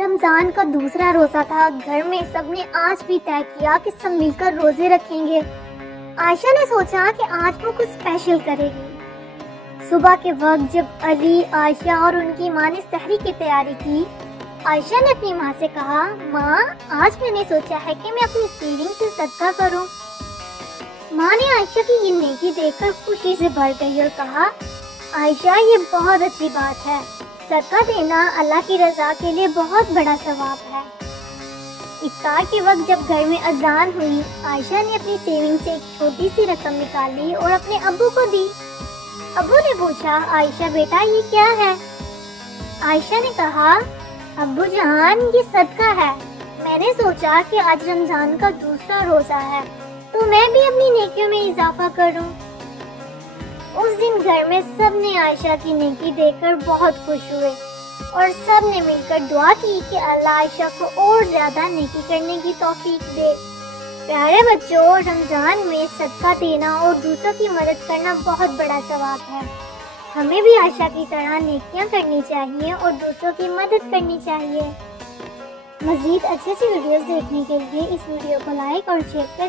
رمضان کا دوسرا روزہ تھا۔ گھر میں سب نے آج بھی طے کیا کہ سب مل کر روزے رکھیں گے۔ عائشہ نے سوچا کہ آج وہ کچھ اسپیشل کرے گی۔ صبح کے وقت جب علی، عائشہ اور ان کی ماں نے سحری کی تیاری کی، عائشہ نے اپنی ماں سے کہا، ماں آج میں نے سوچا ہے کہ میں اپنی سیونگ سے صدقہ کروں۔ ماں نے عائشہ کی یہ نیکی دیکھ کر خوشی سے بھر گئی اور کہا، عائشہ یہ بہت اچھی بات ہے، صدقہ دینا اللہ کی رضا کے لیے بہت بڑا ثواب ہے۔ افطار کے وقت جب گھر میں اذان ہوئی، عائشہ نے اپنی سیونگ سے ایک چھوٹی سی رقم نکالی اور اپنے ابو کو دی۔ ابو نے پوچھا، عائشہ بیٹا یہ کیا ہے؟ عائشہ نے کہا، ابو جان یہ صدقہ ہے، میں نے سوچا کہ آج رمضان کا دوسرا روزہ ہے تو میں بھی اپنی نیکیوں میں اضافہ کروں۔ اس دن گھر میں سب نے عائشہ کی نیکی دیکھ کر بہت خوش ہوئے اور سب نے مل کر دعا کی کہ اللہ عائشہ کو اور زیادہ نیکی کرنے کی توفیق دے۔ پیارے بچوں، رمضان میں صدقہ دینا اور دوسروں کی مدد کرنا بہت بڑا ثواب ہے۔ ہمیں بھی عائشہ کی طرح نیکیاں کرنی چاہیے اور دوسروں کی مدد کرنی چاہیے۔ مزید اچھی ویڈیوز دیکھنے کے لیے اس ویڈیو کو لائک اور شیئر کریں۔